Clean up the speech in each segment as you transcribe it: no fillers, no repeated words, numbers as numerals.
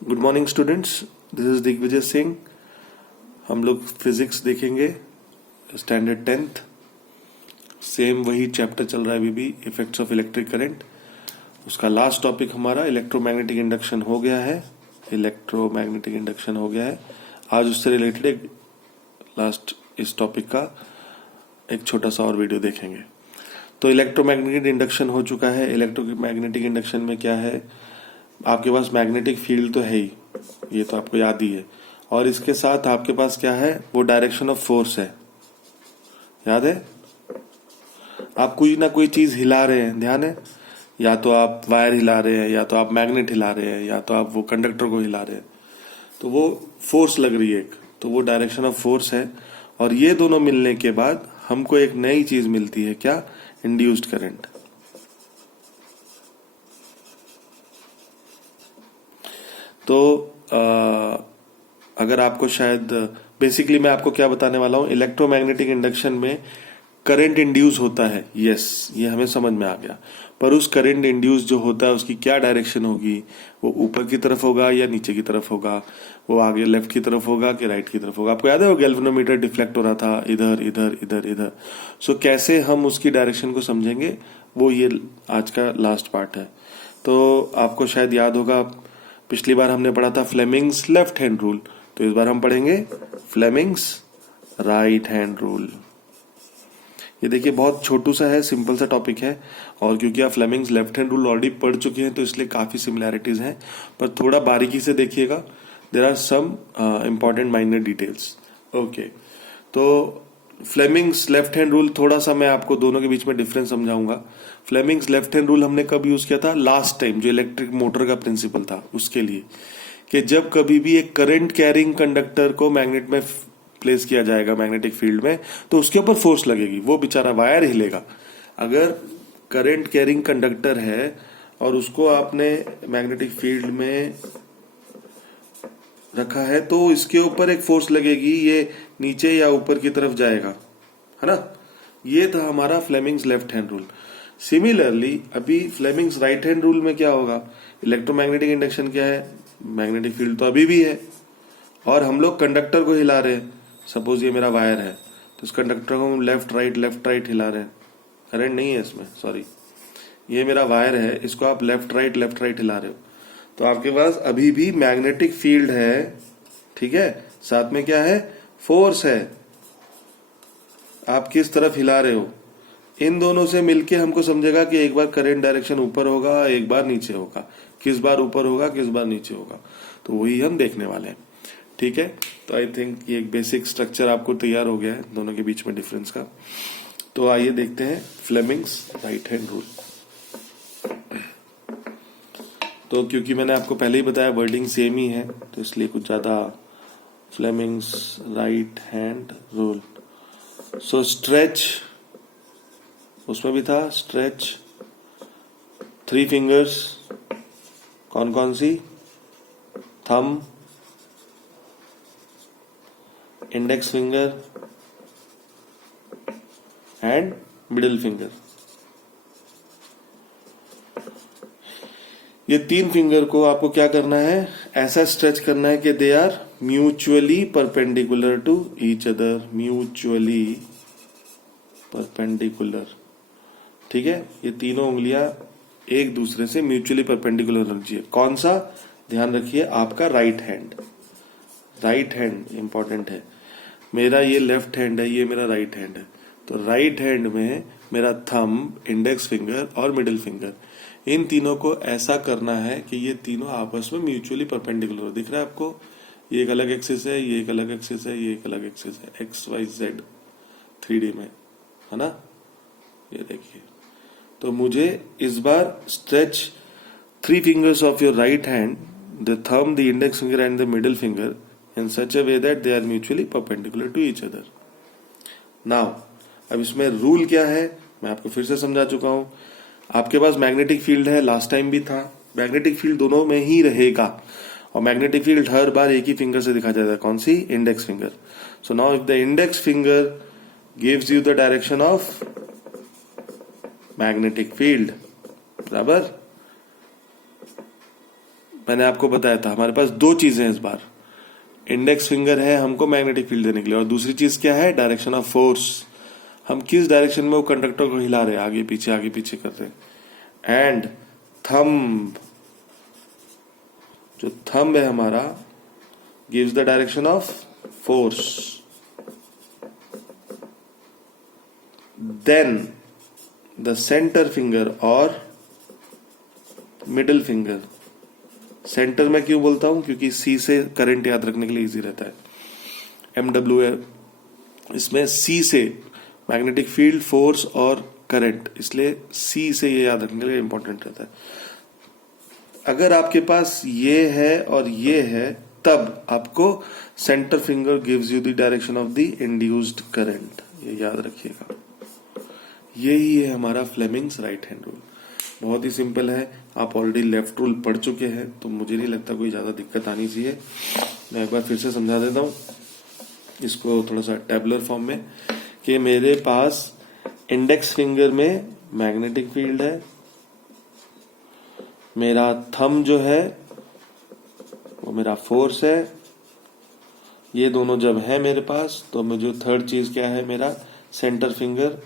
Good morning students, this is Digvijay Singh. हम लोग physics देखेंगे, स्टैंडर्ड 10th। सेम वही चैप्टर चल रहा है अभी भी, इफेक्ट्स ऑफ इलेक्ट्रिक करंट। उसका लास्ट टॉपिक हमारा इलेक्ट्रोमैग्नेटिक इंडक्शन हो गया है। आज उससे रिलेटेड एक लास्ट इस टॉपिक का एक छोटा सा और वीडियो देखेंगे। तो इलेक्ट्रोमैग्नेटिक इंडक्शन हो चुका है। इलेक्ट्रोमैग्नेटिक इंडक्शन में क्या है, आपके पास मैग्नेटिक फील्ड तो है ही, ये तो आपको याद ही है, और इसके साथ आपके पास क्या है, वो डायरेक्शन ऑफ फोर्स है। याद है, आप कोई ना कोई चीज हिला रहे हैं, ध्यान है, या तो आप वायर हिला रहे हैं, या तो आप मैग्नेट हिला रहे हैं, या तो आप वो कंडक्टर को हिला रहे हैं, तो वो फोर्स लग रही है एक, तो वो डायरेक्शन ऑफ फोर्स है। और ये दोनों मिलने के बाद हमको एक नई चीज मिलती है, क्या, इंड्यूस्ड करंट। तो अगर आपको शायद बेसिकली मैं आपको क्या बताने वाला हूं, इलेक्ट्रोमैग्नेटिक इंडक्शन में करंट इंड्यूस होता है, यस, ये हमें समझ में आ गया। पर उस करंट इंड्यूस जो होता है उसकी क्या डायरेक्शन होगी, वो ऊपर की तरफ होगा या नीचे की तरफ होगा, वो आगे लेफ्ट की तरफ होगा कि राइट की तरफ होगा। आपको याद है वो गैल्वेनोमीटर डिफ्लेक्ट हो रहा था, इधर इधर इधर इधर। सो कैसे हम उसकी डायरेक्शन को समझेंगे, वो ये आज का लास्ट पार्ट है। तो आपको शायद याद होगा, पिछली बार हमने पढ़ा था फ्लेमिंग्स लेफ्ट हैंड रूल, तो इस बार हम पढ़ेंगे फ्लेमिंग्स राइट हैंड रूल। ये देखिए बहुत छोटू सा है, सिंपल सा टॉपिक है, और क्योंकि आप Fleming's left hand rule already पढ़ चुके हैं तो इसलिए काफी सिमिलैरिटीज हैं, पर थोड़ा बारीकी से देखिएगा, there are some important minor details. Okay, तो फ्लेमिंग्स लेफ्ट हैंड रूल, थोड़ा सा मैं आपको दोनों के बीच में डिफरेंस समझाऊंगा। फ्लेमिंग्स लेफ्ट हैंड रूल हमने कब यूज किया था, लास्ट टाइम, जो इलेक्ट्रिक मोटर का प्रिंसिपल था उसके लिए, कि जब कभी भी एक करंट कैरिंग कंडक्टर को मैग्नेट में प्लेस किया जाएगा मैग्नेटिक फील्ड में, तो उसके ऊपर फोर्स लगेगी, वो बेचारा वायर हिलेगा। अगर करंट कैरिंग कंडक्टर है और उसको आपने मैग्नेटिक फील्ड में रखा है, तो इसके ऊपर एक फोर्स लगेगी, ये नीचे या ऊपर की तरफ जाएगा, है ना। ये था हमारा Fleming's left hand rule. Similarly अभी फ्लेमिंग्स राइट हैंड रूल में क्या होगा, इलेक्ट्रोमैग्नेटिक इंडक्शन क्या है, मैग्नेटिक फील्ड तो अभी भी है, और हम लोग कंडक्टर को हिला रहे हैं। सपोज ये मेरा वायर है, तो इस कंडक्टर को हम लेफ्ट राइट हिला रहे हैं, करंट नहीं है इसमें, सॉरी, ये मेरा वायर है, इसको आप लेफ्ट राइट हिला रहे हो, तो आपके पास अभी भी मैग्नेटिक फील्ड है, ठीक है, साथ में क्या है, फोर्स है। आप किस तरफ हिला रहे हो, इन दोनों से मिलके हमको समझेगा कि एक बार करंट डायरेक्शन ऊपर होगा, एक बार नीचे होगा, किस बार ऊपर होगा, किस बार नीचे होगा, तो वही हम देखने वाले हैं। ठीक है, तो आई थिंक ये एक बेसिक स्ट्रक्चर आपको तैयार हो गया है दोनों के बीच में डिफरेंस का। तो आइए देखते हैं फ्लेमिंग्स राइट हैंड रूल। तो क्योंकि मैंने आपको पहले ही बताया वर्डिंग सेम ही है, तो इसलिए कुछ ज्यादा, Fleming's right hand rule. So stretch, उसमें भी था स्ट्रेच, 3 फिंगर्स, कौन कौन सी, thumb, index finger and middle finger. ये 3 फिंगर को आपको क्या करना है, ऐसा स्ट्रेच करना है कि they are mutually perpendicular to each other, mutually perpendicular. ठीक है, ये तीनों उंगलियां एक दूसरे से म्यूचुअली परपेंडिकुलर रखिए। कौन सा, ध्यान रखिए, आपका राइट हैंड इंपॉर्टेंट है। मेरा ये लेफ्ट हैंड है, ये मेरा राइट हैंड है, तो राइट हैंड में मेरा थंब, इंडेक्स फिंगर और मिडिल फिंगर, इन तीनों को ऐसा करना है कि ये तीनों आपस में म्यूचुअली परपेंडिकुलर। दिख रहा है आपको, ये एक अलग एक्सिस है, ये एक अलग एक्सिस है, ये एक अलग एक्सिस है, एक्स वाई जेड 3D में, है ना, ये देखिए। तो मुझे इस बार stretch 3 fingers of your right hand, the thumb, the index finger and the middle finger in such a way that they are mutually perpendicular to each other. Now, अब इसमें रूल क्या है, मैं आपको फिर से समझा चुका हूं। आपके पास मैग्नेटिक फील्ड है, लास्ट टाइम भी था, मैग्नेटिक फील्ड दोनों में ही रहेगा, और मैग्नेटिक फील्ड हर बार एक ही फिंगर से दिखा जाता है, कौन सी, index finger. So now if the index finger gives you the direction of magnetic field, बराबर, मैंने आपको बताया था हमारे पास दो चीजें हैं इस बार, इंडेक्स फिंगर है हमको मैग्नेटिक फील्ड देने के लिए, और दूसरी चीज क्या है, डायरेक्शन ऑफ फोर्स, हम किस डायरेक्शन में वो कंडक्टर को हिला रहे हैं, आगे पीछे कर रहे हैं। एंड थंब, जो थंब है हमारा, gives the direction of force. Then the centre finger और मिडिल फिंगर, सेंटर में क्यों बोलता हूं, क्योंकि सी से करंट याद रखने के लिए इजी रहता है, MW है, इसमें सी से मैग्नेटिक फील्ड, फोर्स और करंट, इसलिए सी से ये याद रखने के लिए इंपॉर्टेंट रहता है। अगर आपके पास ये है और ये है, तब आपको centre finger gives you the direction of the induced current, ये याद रखिएगा। यही है हमारा फ्लेमिंग्स राइट हैंड रूल, बहुत ही सिंपल है। आप ऑलरेडी लेफ्ट रूल पढ़ चुके हैं, तो मुझे नहीं लगता कोई ज्यादा दिक्कत आनी चाहिए। मैं एक बार फिर से समझा देता हूं इसको थोड़ा सा टेबुलर फॉर्म में, कि मेरे पास इंडेक्स फिंगर में मैग्नेटिक फील्ड है, मेरा थंब जो है वो मेरा फोर्स है, ये दोनों जब है मेरे पास, तो मुझे थर्ड चीज क्या है, मेरा सेंटर फिंगर,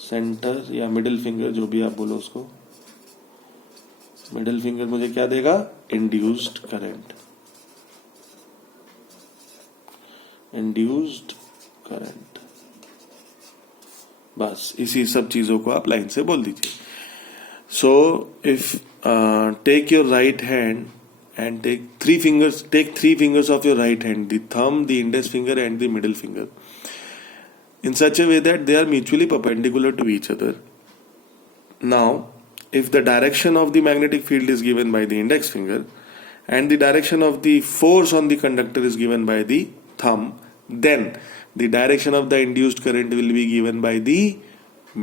सेंटर या मिडिल फिंगर, जो भी आप बोलो उसको, मिडिल फिंगर मुझे क्या देगा, इंड्यूस्ड करंट, इंड्यूस्ड करंट। बस इसी सब चीजों को आप लाइन से बोल दीजिए। So if take your right hand and take three fingers of your right hand, the thumb, the index finger and the middle finger, in such a way that they are mutually perpendicular to each other. Now if the direction of the magnetic field is given by the index finger and the direction of the force on the conductor is given by the thumb, then the direction of the induced current will be given by the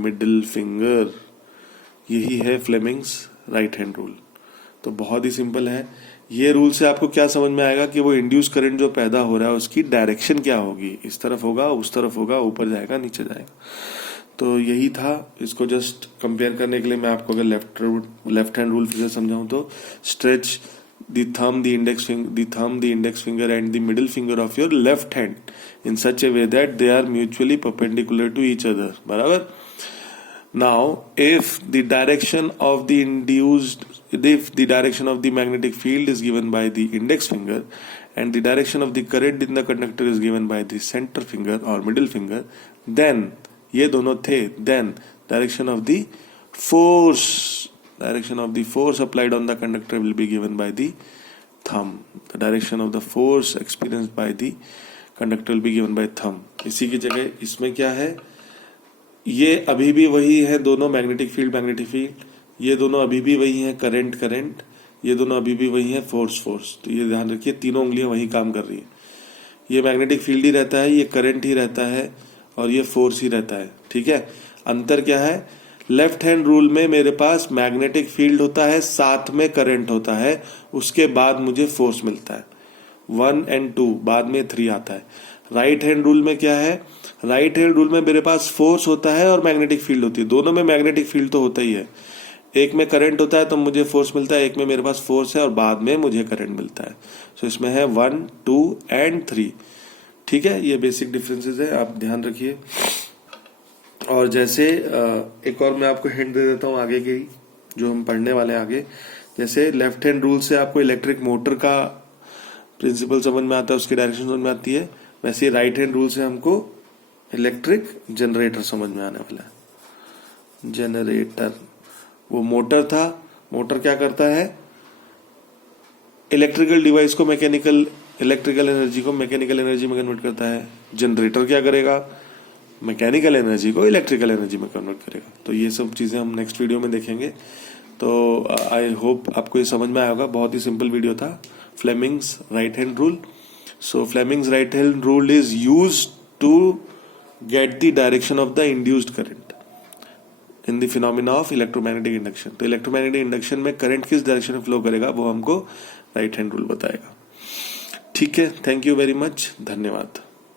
middle finger. यही है Fleming's right hand rule. तो बहुत ही simple है। ये rule से आपको क्या समझ में आएगा कि वो इंड्यूस करंट जो पैदा हो रहा है उसकी डायरेक्शन क्या होगी, इस तरफ होगा, उस तरफ होगा, ऊपर जाएगा, नीचे जाएगा। तो यही था। इसको जस्ट कंपेयर करने के लिए मैं आपको अगर लेफ्ट हैंड रूल फिर से समझाऊं तो, stretch the thumb, the index finger and the middle finger of your left hand in such a way that they are mutually perpendicular to each other. बराबर। Now if the direction of the magnetic field is given by the index finger and the direction of the current in the conductor is given by the center finger or middle finger, then ये दोनों थे, then direction of the force applied on the conductor will be given by the thumb. The direction of the force experienced by the conductor will be given by thumb. इसी की जगह इसमें क्या है, ये अभी भी वही है दोनों, मैग्नेटिक फील्ड, ये दोनों अभी भी वही है, करंट, ये दोनों अभी भी वही है, फोर्स। तो ये ध्यान रखिए, तीनों उंगलियां वही काम कर रही है। ये मैग्नेटिक फील्ड ही रहता है, ये करंट ही रहता है और ये फोर्स ही रहता है। ठीक है। अंतर क्या है, लेफ्ट हैंड रूल में मेरे पास मैग्नेटिक फील्ड होता है, साथ में करंट होता है, उसके बाद मुझे फोर्स मिलता है, 1 और 2, बाद में 3 आता है। राइट हैंड रूल में क्या है, राइट हैंड रूल में मेरे पास फोर्स होता है और मैग्नेटिक फील्ड होती है, दोनों में मैग्नेटिक फील्ड तो होता ही है। एक में करंट होता है तो मुझे फोर्स मिलता है, एक में मेरे पास फोर्स है और बाद में मुझे करंट मिलता है। सो इसमें है 1, 2 और 3। ठीक है, ये बेसिक डिफरेंसेस है, आप ध्यान रखिए। और जैसे एक और मैं आपको हिंट दे देता हूं आगे की जो हम पढ़ने वाले हैं आगे। जैसे लेफ्ट हैंड रूल से आपको इलेक्ट्रिक मोटर का प्रिंसिपल समझ में आता है, उसकी डायरेक्शन समझ में आती है, वैसे राइट हैंड रूल से हमको इलेक्ट्रिक जनरेटर समझ में आने वाला है। जनरेटर, वो मोटर था, मोटर क्या करता है, इलेक्ट्रिकल डिवाइस को इलेक्ट्रिकल एनर्जी को मैकेनिकल एनर्जी में कन्वर्ट करता है। जनरेटर क्या करेगा, मैकेनिकल एनर्जी को इलेक्ट्रिकल एनर्जी में कन्वर्ट करेगा। तो ये सब चीजें हम नेक्स्ट वीडियो में देखेंगे। तो आई होप आपको ये समझ में आया होगा। बहुत ही सिंपल वीडियो था, Fleming's right hand rule. So Fleming's right hand rule is used to get the direction of the induced current in the phenomena of electromagnetic induction. तो इलेक्ट्रोमैग्नेटिक इंडक्शन में करंट किस डायरेक्शन में flow करेगा वो हमको right hand rule बताएगा। ठीक है, थैंक यू वेरी मच, धन्यवाद।